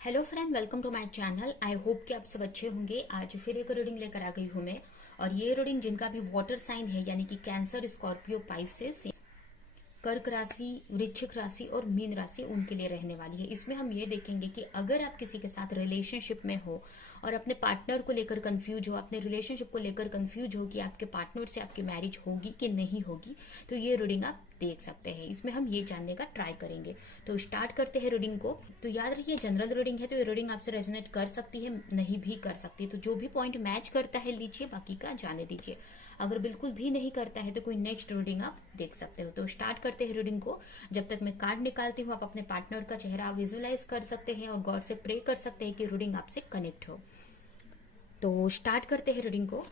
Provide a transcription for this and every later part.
Hello friend, welcome to my channel. I hope कि आप सब अच्छे होंगे। आज फिर एक रीडिंग लेकर आ गई हूँ मैं। और ये रीडिंग जिनका भी वाटर साइन है यानी कि कैंसर, स्कॉर्पियो, पाइसेस, कर्क राशि, वृश्चिक राशि और मीन राशि उनके लिए रहने वाली है। इसमें हम ये देखेंगे कि अगर आप किसी के साथ रिलेशनशिप में हो और अपने पार्टनर को लेकर कंफ्यूज हो, अपने रिलेशनशिप को लेकर कंफ्यूज हो कि आपके पार्टनर से आपकी मैरिज होगी कि नहीं होगी, तो ये रीडिंग आप देख सकते हैं। इसमें हम ये जानने का ट्राई करेंगे। तो स्टार्ट करते हैं रीडिंग को। तो याद रखिए, जनरल रीडिंग है तो ये रीडिंग आपसे रेजोनेट कर सकती है, नहीं भी कर सकती है। तो जो भी पॉइंट मैच करता है लीजिए, बाकी का जाने दीजिए। अगर बिल्कुल भी नहीं करता है तो कोई नेक्स्ट रीडिंग आप देख सकते हो। तो स्टार्ट करते हैं रीडिंग को। जब तक मैं कार्ड निकालती हूँ, आप अपने पार्टनर का चेहरा विजुअलाइज कर सकते हैं और गॉड से प्रे कर सकते हैं कि रीडिंग आपसे कनेक्ट हो। तो स्टार्ट करते हैं रीडिंग को।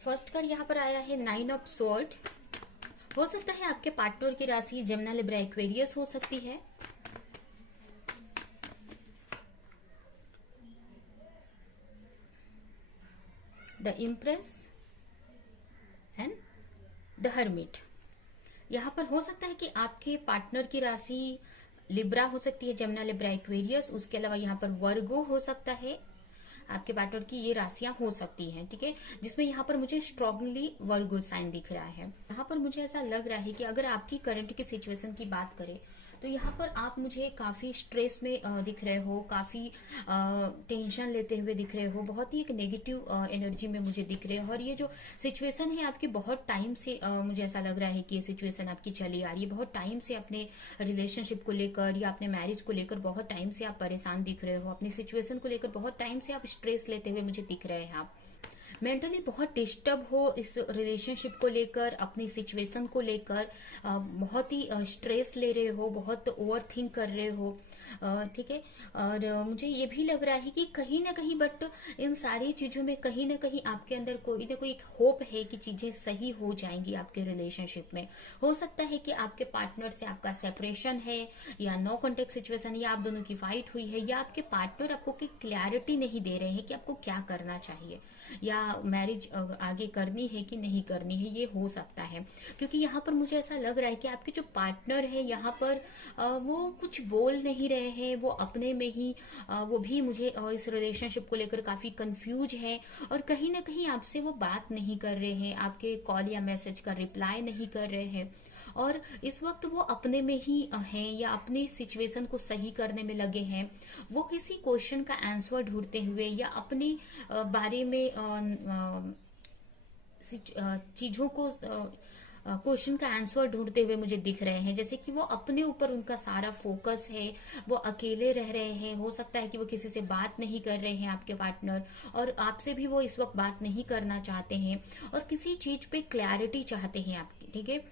फर्स्ट कार्ड यहाँ पर आया है 9 ऑफ स्वॉर्ड। हो सकता है आपके पार्टनर की राशि जेमिनी, लिब्रा, एक्वेरियस हो सकती है। The impress and the hermit. यहाँ पर हो सकता है कि आपके पार्टनर की राशि लिब्रा हो सकती है, जेमिनी, लिब्रा, एक्वेरियस। उसके अलावा यहाँ पर वर्गो हो सकता है। आपके पार्टनर की ये राशियां हो सकती हैं, ठीक है। जिसमें यहाँ पर मुझे स्ट्रांगली वर्गो साइन दिख रहा है। यहाँ पर मुझे ऐसा लग रहा है कि अगर आपकी करंट की सिचुएशन की बात करें तो यहाँ पर आप मुझे काफी स्ट्रेस में दिख रहे हो, काफी टेंशन लेते हुए दिख रहे हो, बहुत ही एक नेगेटिव एनर्जी में मुझे दिख रहे हो। और ये जो सिचुएशन है आपकी, बहुत टाइम से मुझे ऐसा लग रहा है कि ये सिचुएशन आपकी चली आ रही है। बहुत टाइम से अपने रिलेशनशिप को लेकर या अपने मैरिज को लेकर बहुत टाइम से आप परेशान दिख रहे हो। अपनी सिचुएशन को लेकर बहुत टाइम से आप स्ट्रेस लेते हुए मुझे दिख रहे हैं। आप मेंटली बहुत डिस्टर्ब हो इस रिलेशनशिप को लेकर, अपनी सिचुएशन को लेकर बहुत ही स्ट्रेस ले रहे हो, बहुत ओवर थिंक कर रहे हो, ठीक है। और मुझे ये भी लग रहा है कि कहीं ना कहीं, बट इन सारी चीजों में कहीं ना कहीं आपके अंदर कोई ना कोई एक होप है कि चीजें सही हो जाएंगी आपके रिलेशनशिप में। हो सकता है कि आपके पार्टनर से आपका सेपरेशन है, या नो कॉन्टेक्ट सिचुएशन, या आप दोनों की फाइट हुई है, या आपके पार्टनर आपको की क्लैरिटी नहीं दे रहे हैं कि आपको क्या करना चाहिए, या मैरिज आगे करनी है कि नहीं करनी है। ये हो सकता है क्योंकि यहाँ पर मुझे ऐसा लग रहा है कि आपके जो पार्टनर है यहाँ पर वो कुछ बोल नहीं रहे हैं। वो अपने में ही वो भी मुझे इस रिलेशनशिप को लेकर काफी कंफ्यूज है, और कहीं ना कहीं आपसे वो बात नहीं कर रहे हैं, आपके कॉल या मैसेज का रिप्लाई नहीं कर रहे हैं। और इस वक्त वो अपने में ही हैं, या अपनी सिचुएशन को सही करने में लगे हैं। वो किसी क्वेश्चन का आंसर ढूंढते हुए, या अपनी बारे में चीजों को क्वेश्चन का आंसर ढूंढते हुए मुझे दिख रहे हैं। जैसे कि वो अपने ऊपर उनका सारा फोकस है, वो अकेले रह रहे हैं। हो सकता है कि वो किसी से बात नहीं कर रहे हैं आपके पार्टनर, और आपसे भी वो इस वक्त बात नहीं करना चाहते हैं, और किसी चीज पे क्लैरिटी चाहते हैं आपकी, ठीक है।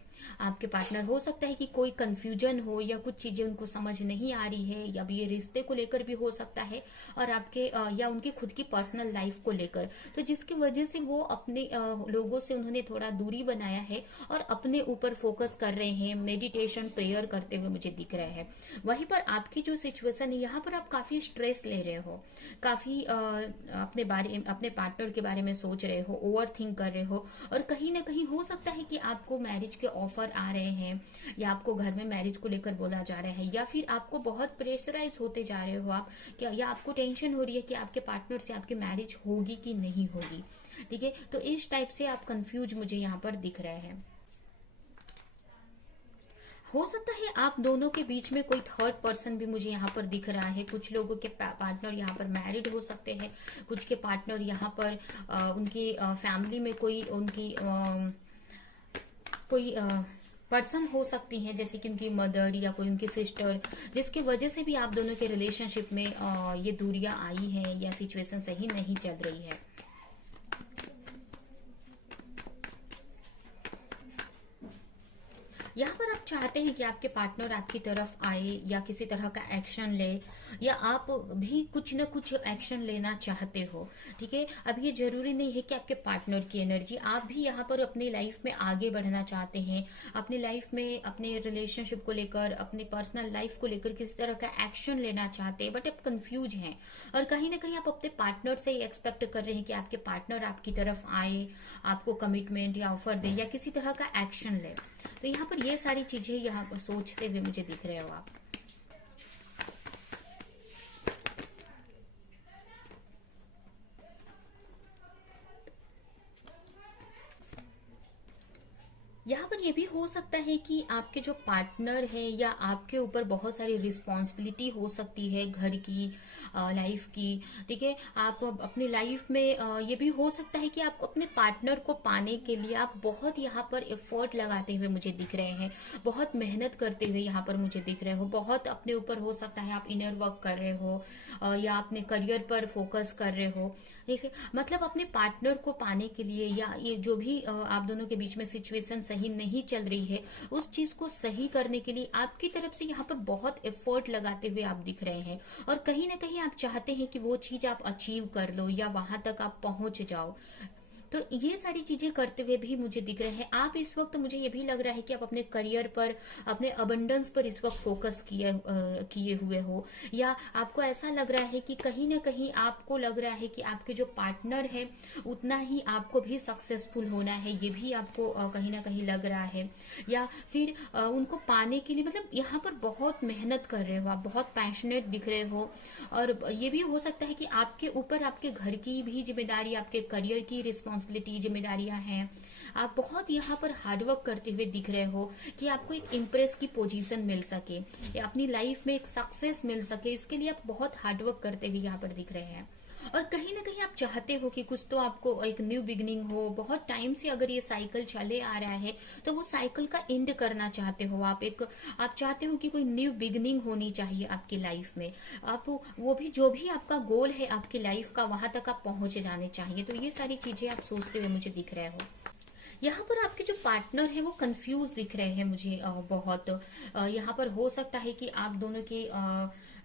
आपके पार्टनर हो सकता है कि कोई कंफ्यूजन हो, या कुछ चीजें उनको समझ नहीं आ रही है, या ये रिश्ते को लेकर भी हो सकता है, और आपके या उनकी खुद की पर्सनल लाइफ को लेकर। तो जिसकी वजह से वो अपने लोगों से उन्होंने थोड़ा दूरी बनाया है और अपने ऊपर फोकस कर रहे हैं, मेडिटेशन, प्रेयर करते हुए मुझे दिख रहे हैं। वहीं पर आपकी जो सिचुएशन है, यहाँ पर आप काफी स्ट्रेस ले रहे हो, काफी अपने पार्टनर के बारे में सोच रहे हो, ओवर थिंक कर रहे हो, और कहीं ना कहीं हो सकता है कि आपको मैरिज के ऑफर आ रहे हैं, या आपको घर में मैरिज को लेकर बोला जा रहा है, या फिर आपको बहुत प्रेशराइज होते जा रहे हो आप क्या, या आपको टेंशन हो रही है कि आपके पार्टनर से आपकी मैरिज होगी कि नहीं होगी, ठीक है। तो इस टाइप से आप कंफ्यूज मुझे यहाँ पर दिख रहे हैं। हो सकता है आप दोनों के बीच में कोई थर्ड पर्सन भी मुझे यहाँ पर दिख रहा है। कुछ लोगों के पार्टनर यहाँ पर मैरिड हो सकते हैं, कुछ के पार्टनर यहाँ पर उनकी फैमिली में कोई उनकी कोई पर्सन हो सकती हैं, जैसे कि उनकी मदर या कोई उनकी सिस्टर, जिसकी वजह से भी आप दोनों के रिलेशनशिप में ये दूरियां आई हैं, या सिचुएशन सही नहीं चल रही है। यहाँ पर आप आप चाहते हैं कि आपके पार्टनर आपकी तरफ आए या किसी तरह का एक्शन ले, या आप भी कुछ ना कुछ एक्शन लेना चाहते हो, ठीक है। अब ये जरूरी नहीं है कि आपके पार्टनर की एनर्जी, आप भी यहाँ पर अपनी लाइफ में आगे बढ़ना चाहते हैं, अपनी लाइफ में अपने रिलेशनशिप को लेकर, अपनी पर्सनल लाइफ को लेकर किसी तरह का एक्शन लेना चाहते हैं, बट आप कंफ्यूज हैं। और कहीं ना कहीं आप अपने पार्टनर से एक्सपेक्ट कर रहे हैं कि आपके पार्टनर आपकी तरफ आए, आपको कमिटमेंट या ऑफर दे या किसी तरह का एक्शन ले। तो यहाँ पर ये सारी चीजें यहाँ पर सोचते हुए मुझे दिख रहे हो आप। यहाँ पर ये भी हो सकता है कि आपके जो पार्टनर है या आपके ऊपर बहुत सारी रिस्पॉन्सिबिलिटी हो सकती है घर की, लाइफ की, ठीक है। आप अपनी लाइफ में ये भी हो सकता है कि आप अपने पार्टनर को पाने के लिए आप बहुत यहाँ पर एफर्ट लगाते हुए मुझे दिख रहे हैं, बहुत मेहनत करते हुए यहाँ पर मुझे दिख रहे हो, बहुत अपने ऊपर हो सकता है आप इनर वर्क कर रहे हो, या अपने करियर पर फोकस कर रहे हो, ठीक है। मतलब अपने पार्टनर को पाने के लिए, या ये जो भी आप दोनों के बीच में सिचुएशन सही नहीं चल रही है, उस चीज को सही करने के लिए आपकी तरफ से यहाँ पर बहुत एफर्ट लगाते हुए आप दिख रहे हैं। और कहीं ना कहीं आप चाहते हैं कि वो चीज आप अचीव कर लो या वहां तक आप पहुंच जाओ। तो ये सारी चीजें करते हुए भी मुझे दिख रहे हैं आप इस वक्त। मुझे ये भी लग रहा है कि आप अपने करियर पर, अपने अबंडेंस पर इस वक्त फोकस किए हुए हो, या आपको ऐसा लग रहा है कि कहीं ना कहीं आपको लग रहा है कि आपके जो पार्टनर है उतना ही आपको भी सक्सेसफुल होना है, ये भी आपको कहीं ना कहीं लग रहा है। या फिर उनको पाने के लिए मतलब यहाँ पर बहुत मेहनत कर रहे हो आप, बहुत पैशनेट दिख रहे हो। और ये भी हो सकता है कि आपके ऊपर आपके घर की भी जिम्मेदारी, आपके करियर की रिस्पॉन्सिबिलिटी, जिम्मेदारियां हैं। आप बहुत यहाँ पर हार्डवर्क करते हुए दिख रहे हो कि आपको एक इम्प्रेस की पोजीशन मिल सके या अपनी लाइफ में एक सक्सेस मिल सके, इसके लिए आप बहुत हार्डवर्क करते हुए यहाँ पर दिख रहे हैं। और कहीं ना कहीं आप चाहते हो कि कुछ तो आपको एक न्यू बिगनिंग हो। बहुत टाइम से अगर ये साइकिल चले आ रहा है तो वो साइकिल का एंड करना चाहते हो आप। आप चाहते हो कि कोई न्यू बिगनिंग होनी चाहिए आपकी लाइफ में। आप वो भी जो भी आपका गोल है आपकी लाइफ का, वहां तक आप पहुंच जाने चाहिए। तो ये सारी चीजें आप सोचते हुए मुझे दिख रहे हो। यहाँ पर आपके जो पार्टनर है वो कंफ्यूज दिख रहे हैं मुझे बहुत। यहाँ पर हो सकता है कि आप दोनों के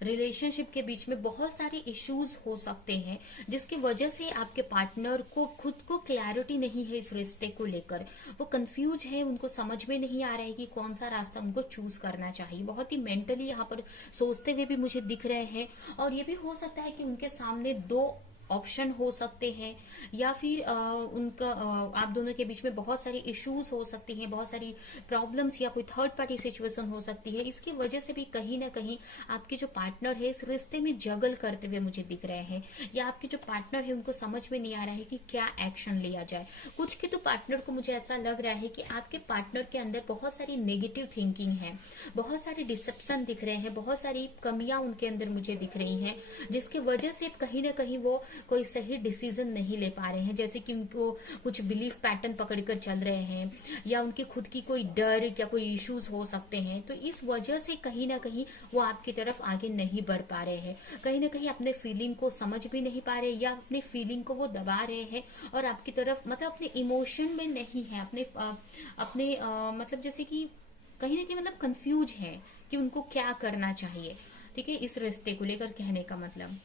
रिलेशनशिप के बीच में बहुत सारे इश्यूज हो सकते हैं, जिसकी वजह से आपके पार्टनर को खुद को क्लैरिटी नहीं है इस रिश्ते को लेकर। वो कंफ्यूज है, उनको समझ में नहीं आ रहा है कि कौन सा रास्ता उनको चूज करना चाहिए। बहुत ही मेंटली यहाँ पर सोचते हुए भी मुझे दिख रहे हैं। और ये भी हो सकता है कि उनके सामने दो ऑप्शन हो सकते हैं, या फिर उनका आप दोनों के बीच में बहुत सारी इश्यूज हो सकती हैं, बहुत सारी प्रॉब्लम्स या कोई थर्ड पार्टी सिचुएशन हो सकती है। इसकी वजह से भी कहीं ना कहीं आपके जो पार्टनर है इस रिश्ते में जगल करते हुए मुझे दिख रहे हैं, या आपके जो पार्टनर है उनको समझ में नहीं आ रहा है कि क्या एक्शन लिया जाए। कुछ के तो पार्टनर को मुझे ऐसा लग रहा है कि आपके पार्टनर के अंदर बहुत सारी नेगेटिव थिंकिंग है, बहुत सारे डिसेप्शन दिख रहे हैं, बहुत सारी कमियां उनके अंदर मुझे दिख रही हैं, जिसकी वजह से कहीं ना कहीं वो कोई सही डिसीजन नहीं ले पा रहे हैं। जैसे कि उनको कुछ बिलीफ पैटर्न पकड़कर चल रहे हैं, या उनके खुद की कोई डर या कोई इश्यूज हो सकते हैं। तो इस वजह से कहीं ना कहीं वो आपकी तरफ आगे नहीं बढ़ पा रहे हैं। कहीं ना कहीं अपने फीलिंग को समझ भी नहीं पा रहे, या अपने फीलिंग को वो दबा रहे हैं और आपकी तरफ मतलब अपने इमोशन में नहीं है, अपने मतलब जैसे कि कहीं ना कहीं मतलब कंफ्यूज है कि उनको क्या करना चाहिए। ठीक है, इस रिश्ते को लेकर कहने का मतलब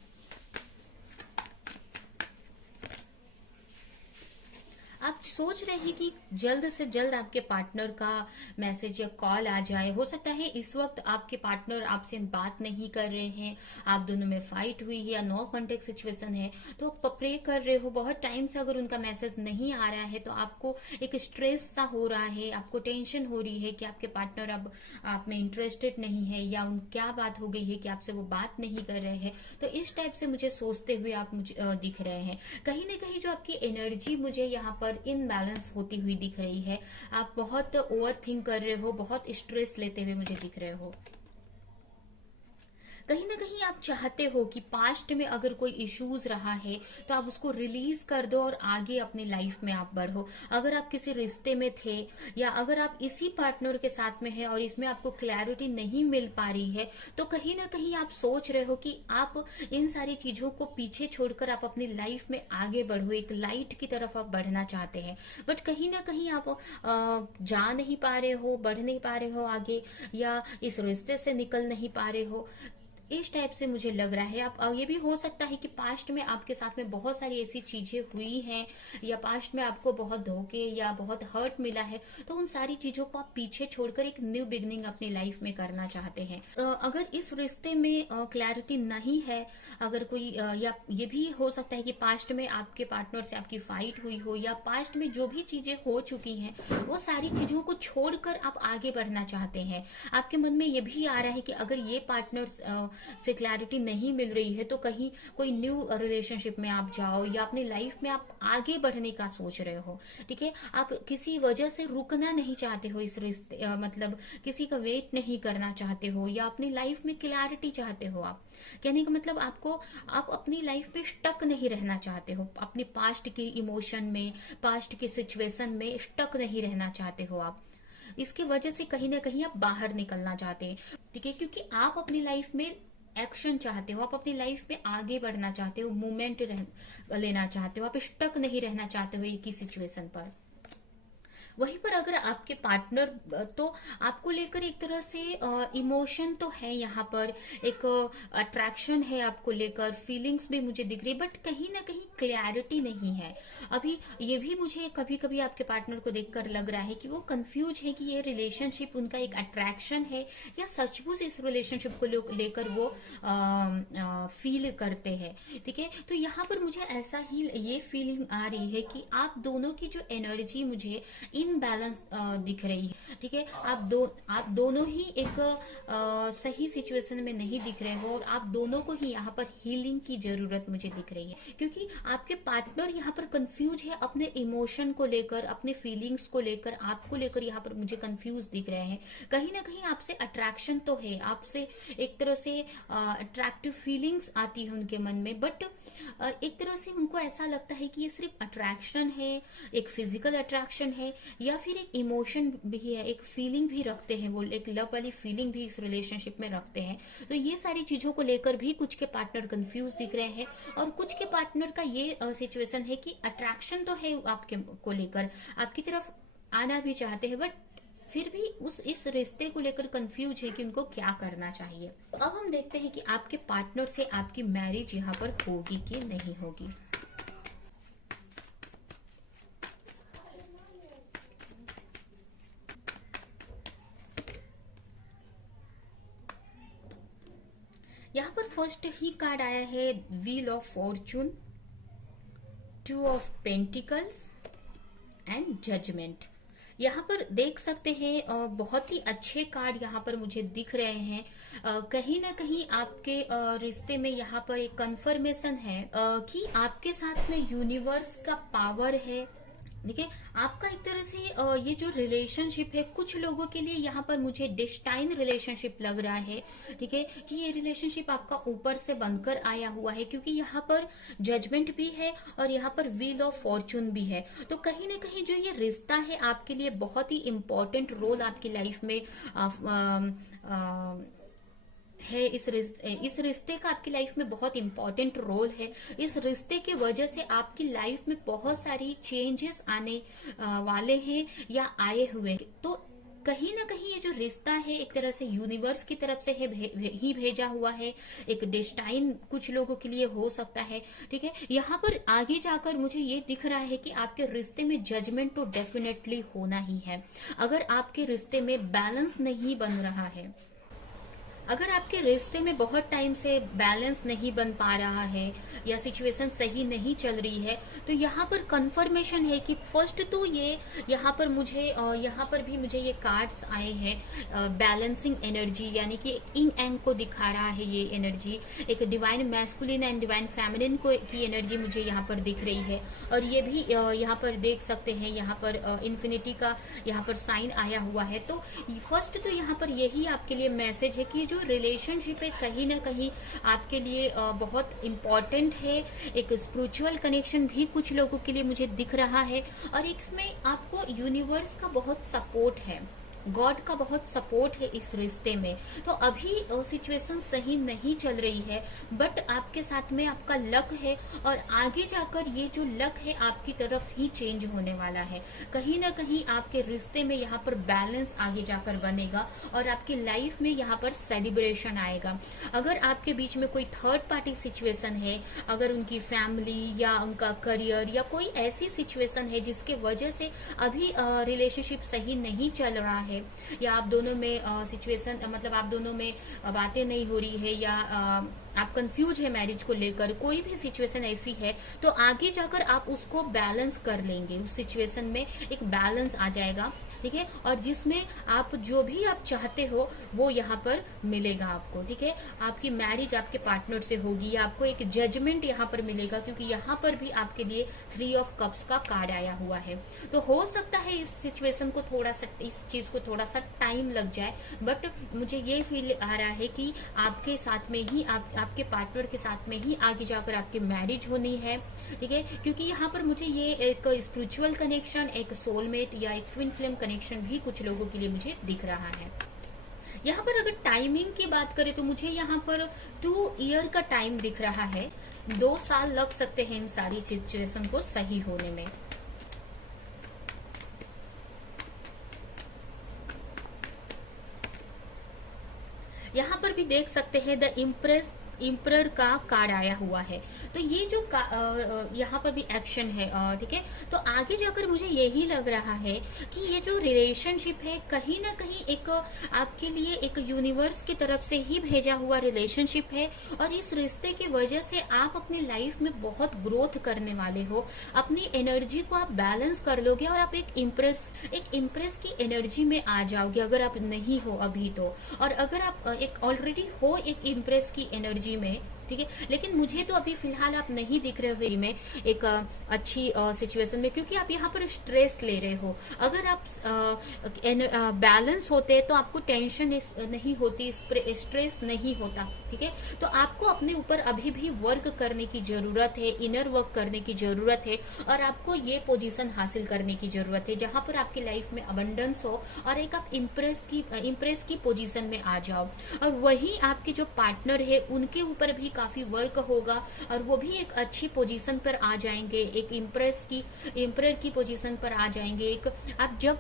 आप सोच रहे हैं कि जल्द से जल्द आपके पार्टनर का मैसेज या कॉल आ जाए। हो सकता है इस वक्त आपके पार्टनर आपसे बात नहीं कर रहे हैं, आप दोनों में फाइट हुई है या नो कांटेक्ट सिचुएशन है, तो आप प्रे कर रहे हो बहुत टाइम से। अगर उनका मैसेज नहीं आ रहा है तो आपको एक स्ट्रेस सा हो रहा है, आपको टेंशन हो रही है कि आपके पार्टनर अब आप में इंटरेस्टेड नहीं है, या उन क्या बात हो गई है कि आपसे वो बात नहीं कर रहे हैं। तो इस टाइप से मुझे सोचते हुए आप मुझे दिख रहे हैं। कहीं ना कहीं जो आपकी एनर्जी मुझे यहाँ पर इनबैलेंस होती हुई दिख रही है। आप बहुत ओवर थिंक कर रहे हो, बहुत स्ट्रेस लेते हुए मुझे दिख रहे हो। कहीं ना कहीं आप चाहते हो कि पास्ट में अगर कोई इश्यूज रहा है तो आप उसको रिलीज कर दो और आगे अपनी लाइफ में आप बढ़ो। अगर आप किसी रिश्ते में थे या अगर आप इसी पार्टनर के साथ में है और इसमें आपको क्लैरिटी नहीं मिल पा रही है, तो कहीं ना कहीं आप सोच रहे हो कि आप इन सारी चीजों को पीछे छोड़कर आप अपनी लाइफ में आगे बढ़ो, एक लाइट की तरफ आप बढ़ना चाहते हैं। बट कहीं ना कहीं आप जा नहीं पा रहे हो, बढ़ नहीं पा रहे हो आगे, या इस रिश्ते से निकल नहीं पा रहे हो, इस टाइप से मुझे लग रहा है। आप ये भी हो सकता है कि पास्ट में आपके साथ में बहुत सारी ऐसी चीजें हुई हैं, या पास्ट में आपको बहुत धोखे या बहुत हर्ट मिला है, तो उन सारी चीजों को आप पीछे छोड़कर एक न्यू बिगनिंग अपनी लाइफ में करना चाहते हैं। अगर इस रिश्ते में क्लैरिटी नहीं है, अगर कोई या ये भी हो सकता है कि पास्ट में आपके पार्टनर से आपकी फाइट हुई हो, या पास्ट में जो भी चीजें हो चुकी हैं वो सारी चीजों को छोड़कर आप आगे बढ़ना चाहते हैं। आपके मन में ये भी आ रहा है कि अगर ये पार्टनर से क्लैरिटी नहीं मिल रही है तो कहीं कोई न्यू रिलेशनशिप में आप जाओ, या अपनी लाइफ में आप आगे बढ़ने का सोच रहे हो। ठीक है, आप किसी वजह से रुकना नहीं चाहते हो इस रिश्ते, मतलब किसी का वेट नहीं करना चाहते हो, या अपनी लाइफ में क्लैरिटी चाहते हो। आप कहने का मतलब आप अपनी लाइफ में स्टक नहीं रहना चाहते हो, अपनी पास्ट की इमोशन में, पास्ट की सिचुएशन में स्टक नहीं रहना चाहते हो आप। इसकी वजह से कहीं ना कहीं आप बाहर निकलना चाहते हैं। ठीक है, क्योंकि आप अपनी लाइफ में एक्शन चाहते हो, आप अपनी लाइफ में आगे बढ़ना चाहते हो, मूवमेंट लेना चाहते हो, आप स्टक नहीं रहना चाहते हो एक ही सिचुएशन पर। वहीं पर अगर आपके पार्टनर, तो आपको लेकर एक तरह से इमोशन तो है, यहाँ पर एक अट्रैक्शन है आपको लेकर, फीलिंग्स भी मुझे दिख रही है, बट कहीं ना कहीं क्लैरिटी नहीं है अभी। ये भी मुझे कभी कभी आपके पार्टनर को देखकर लग रहा है कि वो कंफ्यूज है कि ये रिलेशनशिप उनका एक अट्रैक्शन है, या सचमुच इस रिलेशनशिप को लेकर वो फील करते हैं। ठीक है, तो यहाँ पर मुझे ऐसा ही ये फीलिंग आ रही है कि आप दोनों की जो एनर्जी मुझे इनबैलेंस दिख रही है। ठीक है, आप दोनों ही एक सही सिचुएशन में नहीं दिख रहे हो, और आप दोनों को ही यहाँ पर हीलिंग की जरूरत मुझे दिख रही है, क्योंकि आपके पार्टनर यहाँ पर कंफ्यूज है अपने इमोशन को लेकर, अपने फीलिंग्स को लेकर, आपको लेकर यहाँ पर मुझे कंफ्यूज दिख रहे हैं। कहीं ना कहीं आपसे अट्रैक्शन तो है, आपसे एक तरह से अट्रैक्टिव फीलिंग्स आती है उनके मन में, बट एक तरह से उनको ऐसा लगता है कि ये सिर्फ अट्रैक्शन है, एक फिजिकल अट्रैक्शन है, या फिर एक इमोशन भी है, एक फीलिंग भी रखते हैं वो, एक लव वाली फीलिंग भी इस रिलेशनशिप में रखते हैं। तो ये सारी चीजों को लेकर भी कुछ के पार्टनर कंफ्यूज दिख रहे हैं, और कुछ के पार्टनर का ये सिचुएशन है कि अट्रैक्शन तो है आपके को लेकर, आपकी तरफ आना भी चाहते हैं, बट फिर भी इस रिश्ते को लेकर कंफ्यूज है कि उनको क्या करना चाहिए। अब हम देखते हैं कि आपके पार्टनर से आपकी मैरिज यहाँ पर होगी कि नहीं होगी। यहाँ पर फर्स्ट ही कार्ड आया है wheel of fortune, 2 of pentacles and judgment. यहाँ पर देख सकते हैं बहुत ही अच्छे कार्ड यहाँ पर मुझे दिख रहे हैं। कहीं ना कहीं आपके रिश्ते में यहाँ पर एक कंफर्मेशन है कि आपके साथ में यूनिवर्स का पावर है। ठीक है, आपका एक तरह से ये जो रिलेशनशिप है, कुछ लोगों के लिए यहाँ पर मुझे डेस्टाइन रिलेशनशिप लग रहा है। ठीक है, कि ये रिलेशनशिप आपका ऊपर से बनकर आया हुआ है, क्योंकि यहाँ पर जजमेंट भी है और यहाँ पर व्हील ऑफ फॉर्चून भी है। तो कहीं ना कहीं जो ये रिश्ता है आपके लिए बहुत ही इम्पोर्टेंट रोल आपकी लाइफ में है। इस रिश्ते का आपकी लाइफ में बहुत इंपॉर्टेंट रोल है। इस रिश्ते की वजह से आपकी लाइफ में बहुत सारी चेंजेस आने वाले हैं या आए हुए हैं। तो कहीं ना कहीं ये जो रिश्ता है एक तरह से यूनिवर्स की तरफ से ही भेजा हुआ है, एक डेस्टाइन कुछ लोगों के लिए हो सकता है। ठीक है, यहाँ पर आगे जाकर मुझे ये दिख रहा है कि आपके रिश्ते में जजमेंट तो डेफिनेटली होना ही है। अगर आपके रिश्ते में बैलेंस नहीं बन रहा है, अगर आपके रिश्ते में बहुत टाइम से बैलेंस नहीं बन पा रहा है या सिचुएशन सही नहीं चल रही है, तो यहाँ पर कंफर्मेशन है कि फर्स्ट तो ये यहाँ पर भी मुझे ये कार्ड्स आए हैं बैलेंसिंग एनर्जी, यानी कि इंग एंग को दिखा रहा है ये एनर्जी। एक divine masculine and divine feminine की एनर्जी मुझे यहाँ पर दिख रही है। और ये भी यहाँ पर देख सकते हैं, यहाँ पर इन्फिनिटी का यहाँ पर साइन आया हुआ है। तो फर्स्ट तो यहाँ पर यही आपके लिए मैसेज है कि जो रिलेशनशिप है कहीं ना कहीं आपके लिए बहुत इम्पॉर्टेंट है। एक स्पिरिचुअल कनेक्शन भी कुछ लोगों के लिए मुझे दिख रहा है, और इसमें आपको यूनिवर्स का बहुत सपोर्ट है, गॉड का बहुत सपोर्ट है इस रिश्ते में। तो अभी सिचुएशन सही नहीं चल रही है, बट आपके साथ में आपका लक है, और आगे जाकर ये जो लक है आपकी तरफ ही चेंज होने वाला है। कहीं ना कहीं आपके रिश्ते में यहाँ पर बैलेंस आगे जाकर बनेगा, और आपकी लाइफ में यहाँ पर सेलिब्रेशन आएगा। अगर आपके बीच में कोई थर्ड पार्टी सिचुएशन है, अगर उनकी फैमिली या उनका करियर या कोई ऐसी सिचुएशन है जिसके वजह से अभी रिलेशनशिप सही नहीं चल रहा है, या आप दोनों में सिचुएशन मतलब आप दोनों में बातें नहीं हो रही है, या आप कंफ्यूज है मैरिज को लेकर, कोई भी सिचुएशन ऐसी है, तो आगे जाकर आप उसको बैलेंस कर लेंगे। उस सिचुएशन में एक बैलेंस आ जाएगा, ठीक है, और जिसमें आप जो भी आप चाहते हो वो यहाँ पर मिलेगा आपको, ठीक है। आपकी मैरिज आपके पार्टनर से होगी, या आपको एक जजमेंट यहाँ पर मिलेगा, क्योंकि यहाँ पर भी आपके लिए 3 ऑफ कप्स का कार्ड आया हुआ है। तो हो सकता है इस सिचुएशन को थोड़ा सा, इस चीज को थोड़ा सा टाइम लग जाए, बट मुझे ये फील आ रहा है कि आपके साथ में ही आपके पार्टनर के साथ में ही आगे जाकर आपकी मैरिज होनी है, ठीक है। क्योंकि यहाँ पर मुझे ये एक स्पिरिचुअल कनेक्शन, एक सोलमेट या एक ट्विन फ्लेम कनेक्शन भी कुछ लोगों के लिए मुझे दिख रहा है। यहाँ पर अगर टाइमिंग की बात करें तो मुझे यहाँ पर 2 ईयर का टाइम दिख रहा है। 2 साल लग सकते हैं इन सारी सिचुएशन को सही होने में। यहाँ पर भी देख सकते हैं द इम्परर का कार्ड आया हुआ है। तो ये जो यहाँ पर भी एक्शन है, ठीक है। तो आगे जाकर मुझे यही लग रहा है कि ये जो रिलेशनशिप है कहीं ना कहीं एक आपके लिए एक यूनिवर्स की तरफ से ही भेजा हुआ रिलेशनशिप है, और इस रिश्ते की वजह से आप अपनी लाइफ में बहुत ग्रोथ करने वाले हो। अपनी एनर्जी को आप बैलेंस कर लोगे, और आप एक इम्प्रेस की एनर्जी में आ जाओगे अगर आप नहीं हो अभी तो। और अगर आप एक ऑलरेडी हो एक इम्प्रेस की एनर्जी में, ठीक है, लेकिन मुझे तो अभी फिलहाल आप नहीं दिख रहे हो में एक अच्छी सिचुएशन में, क्योंकि आप यहाँ पर स्ट्रेस ले रहे हो। अगर आप बैलेंस होते तो आपको टेंशन नहीं होती, स्ट्रेस नहीं होता, ठीक है। तो आपको अपने ऊपर अभी भी वर्क करने की जरूरत है, इनर वर्क करने की जरूरत है, और आपको ये पोजीशन हासिल करने की जरूरत है जहां पर आपकी लाइफ में अबंडेंस हो, और एक आप इम्प्रेस की पोजीशन में आ जाओ। और वही आपके जो पार्टनर है उनके ऊपर भी काफी वर्क होगा, और वो भी एक अच्छी पोजीशन पर आ जाएंगे, एक इम्परर की पोजीशन पर आ जाएंगे। एक आप जब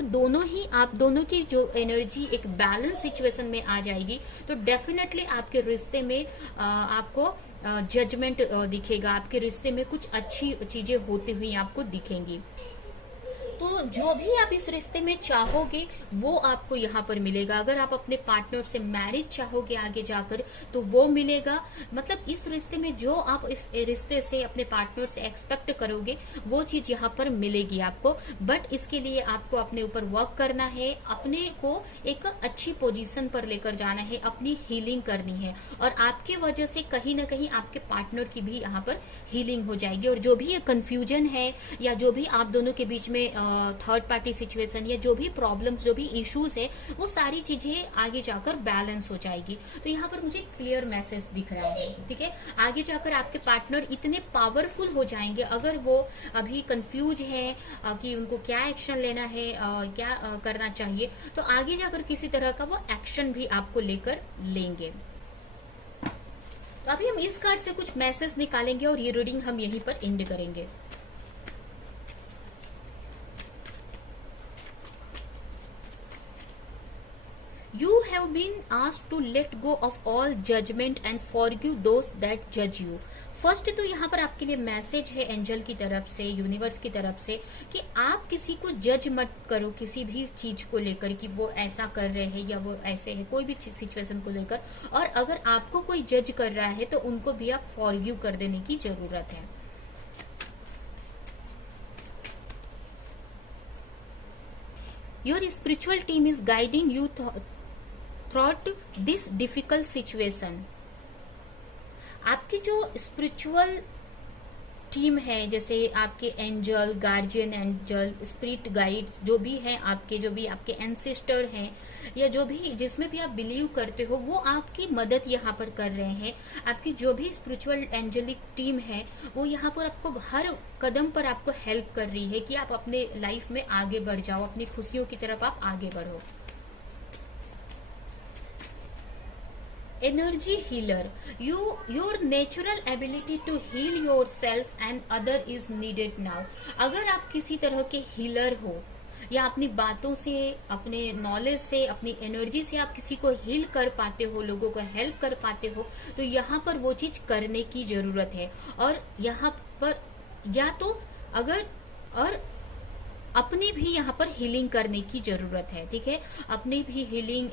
आप दोनों की जो एनर्जी एक बैलेंस सिचुएशन में आ जाएगी, तो डेफिनेटली आपके रिश्ते में आपको जजमेंट दिखेगा, आपके रिश्ते में कुछ अच्छी चीजें होती हुई आपको दिखेंगी। तो जो भी आप इस रिश्ते में चाहोगे वो आपको यहाँ पर मिलेगा। अगर आप अपने पार्टनर से मैरिज चाहोगे आगे जाकर तो वो मिलेगा। मतलब इस रिश्ते में जो आप इस रिश्ते से अपने पार्टनर से एक्सपेक्ट करोगे वो चीज यहाँ पर मिलेगी आपको। बट इसके लिए आपको अपने ऊपर वर्क करना है, अपने को एक अच्छी पोजीशन पर लेकर जाना है, अपनी हीलिंग करनी है, और आपकी वजह से कहीं ना कहीं आपके पार्टनर की भी यहाँ पर हीलिंग हो जाएगी। और जो भी कंफ्यूजन है या जो भी आप दोनों के बीच में थर्ड पार्टी सिचुएशन या जो भी प्रॉब्लम्स, जो भी इश्यूज है, वो सारी चीजें आगे जाकर बैलेंस हो जाएगी। तो यहाँ पर मुझे क्लियर मैसेज दिख रहा है, ठीक है। आगे जाकर आपके पार्टनर इतने पावरफुल हो जाएंगे, अगर वो अभी कंफ्यूज है कि उनको क्या एक्शन लेना है, क्या करना चाहिए, तो आगे जाकर किसी तरह का वो एक्शन भी आपको लेकर लेंगे। तो अभी हम इस कार्ड से कुछ मैसेज निकालेंगे और ये रीडिंग हम यहीं पर एंड करेंगे। You have been asked to let go of all judgment and forgive those that judge you. First तो यहाँ पर आपके लिए मैसेज है एंजल की तरफ से, यूनिवर्स की तरफ से, कि आप किसी को जज मत करो किसी भी चीज को लेकर कि वो ऐसा कर रहे हैं या वो ऐसे है, कोई भी सिचुएशन को लेकर। और अगर आपको कोई जज कर रहा है तो उनको भी आप फॉरगिव कर देने की जरूरत है। Your spiritual team is guiding you through this difficult situation. आपकी जो स्पिरिचुअल टीम है, जैसे आपके angel, guardian angel, spirit guides जो भी हैं आपके, जो भी आपके एंसेस्टर हैं, या जो भी जिसमें भी आप बिलीव करते हो, वो आपकी मदद यहाँ पर कर रहे हैं। आपकी जो भी स्पिरिचुअल एंजलिक टीम है वो यहाँ पर आपको हर कदम पर आपको हेल्प कर रही है कि आप अपने लाइफ में आगे बढ़ जाओ, अपनी खुशियों की तरफ आप आगे बढ़ो। Energy healer, your natural ability to heal yourself and other is needed now। अगर आप किसी तरह के हीलर हो, या अपनी बातों से, अपने नॉलेज से, अपनी एनर्जी से आप किसी को हील कर पाते हो, लोगों को हेल्प कर पाते हो, तो यहाँ पर वो चीज करने की जरूरत है। और यहाँ पर या तो अगर और अपनी भी यहाँ पर हीलिंग करने की जरूरत है, ठीक है, अपनी भी हीलिंग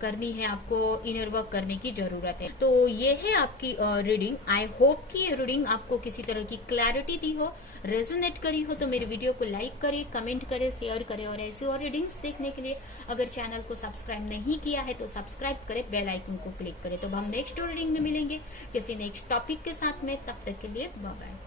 करनी है, आपको इनर वर्क करने की जरूरत है। तो ये है आपकी रीडिंग। आई होप कि ये रीडिंग आपको किसी तरह की क्लैरिटी दी हो, रेजोनेट करी हो। तो मेरे वीडियो को लाइक करें, कमेंट करें, शेयर करें, और ऐसी और रीडिंग्स देखने के लिए अगर चैनल को सब्सक्राइब नहीं किया है तो सब्सक्राइब करें, बेल आइकन को क्लिक करें। तो हम नेक्स्ट रीडिंग में मिलेंगे किसी नेक्स्ट टॉपिक के साथ में, तब तक के लिए बाय बाय।